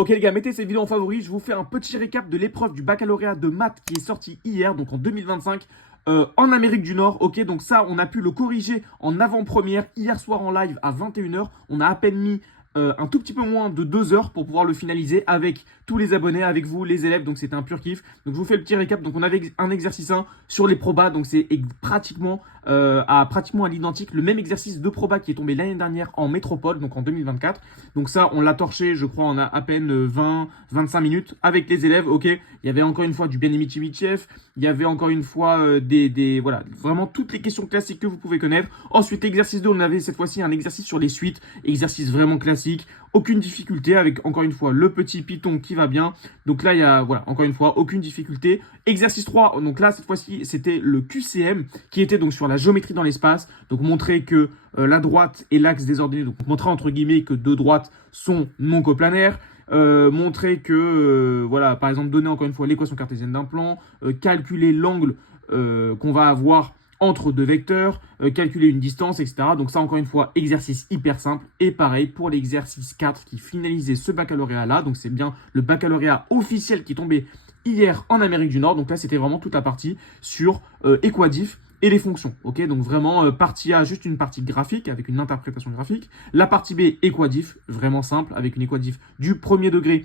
Ok les gars, mettez cette vidéo en favori, je vous fais un petit récap de l'épreuve du baccalauréat de maths qui est sortie hier, donc en 2025, en Amérique du Nord. Ok, donc ça, on a pu le corriger en avant-première hier soir en live à 21h. On a à peine mis un tout petit peu moins de 2 heures pour pouvoir le finaliser avec tous les abonnés, avec vous, les élèves. Donc c'était un pur kiff. Donc je vous fais le petit récap. Donc on avait un exercice 1 sur les probas. Donc c'est pratiquement à l'identique le même exercice de proba qui est tombé l'année dernière en métropole, donc en 2024. Donc ça, on l'a torché, je crois, en à peine 20-25 minutes avec les élèves. Ok, il y avait encore une fois du Benjamin Timichev. Il y avait encore une fois voilà, vraiment toutes les questions classiques que vous pouvez connaître. Ensuite, exercice 2, on avait cette fois-ci un exercice sur les suites. Exercice vraiment classique. Aucune difficulté avec, encore une fois, le petit Python qui va bien. Donc là, il y a, voilà, encore une fois, aucune difficulté. Exercice 3, donc là, cette fois-ci, c'était le QCM qui était donc sur la géométrie dans l'espace. Donc montrer que la droite et l'axe des ordonnées, donc montrer entre guillemets que deux droites sont non coplanaires. Montrer que, voilà, par exemple, donner encore une fois l'équation cartésienne d'un plan, calculer l'angle qu'on va avoir entre deux vecteurs, calculer une distance, etc. Donc ça, encore une fois, exercice hyper simple. Et pareil pour l'exercice 4 qui finalisait ce baccalauréat-là. Donc c'est bien le baccalauréat officiel qui est tombé hier en Amérique du Nord. Donc là, c'était vraiment toute la partie sur Equadif et les fonctions. Ok, donc vraiment, partie A, juste une partie graphique avec une interprétation graphique. La partie B, Equadif, vraiment simple, avec une Equadif du premier degré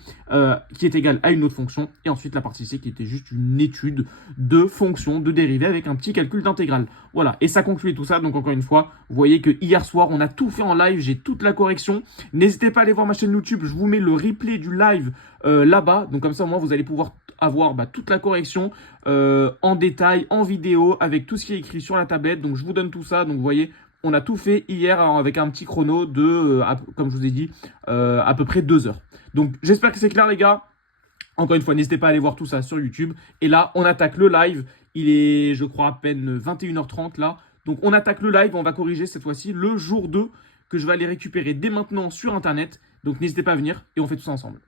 qui est égale à une autre fonction. Et ensuite, la partie C qui était juste une étude de fonctions, de dérivées avec un petit calcul d'intégrale. Voilà, et ça conclut tout ça. Donc encore une fois, vous voyez que hier soir, on a tout fait en live, j'ai toute la correction. N'hésitez pas à aller voir ma chaîne YouTube, je vous mets le replay du live là-bas. Donc comme ça, au moins, vous allez pouvoir avoir toute la correction en détail, en vidéo, avec tout ce qui est écrit sur la tablette. Donc je vous donne tout ça. Donc vous voyez, on a tout fait hier avec un petit chrono de, comme je vous ai dit, à peu près 2 heures. Donc j'espère que c'est clair les gars. Encore une fois, n'hésitez pas à aller voir tout ça sur YouTube. Et là, on attaque le live. Il est, je crois, à peine 21h30 là. Donc on attaque le live. On va corriger cette fois-ci le jour 2 que je vais aller récupérer dès maintenant sur Internet. Donc n'hésitez pas à venir et on fait tout ça ensemble.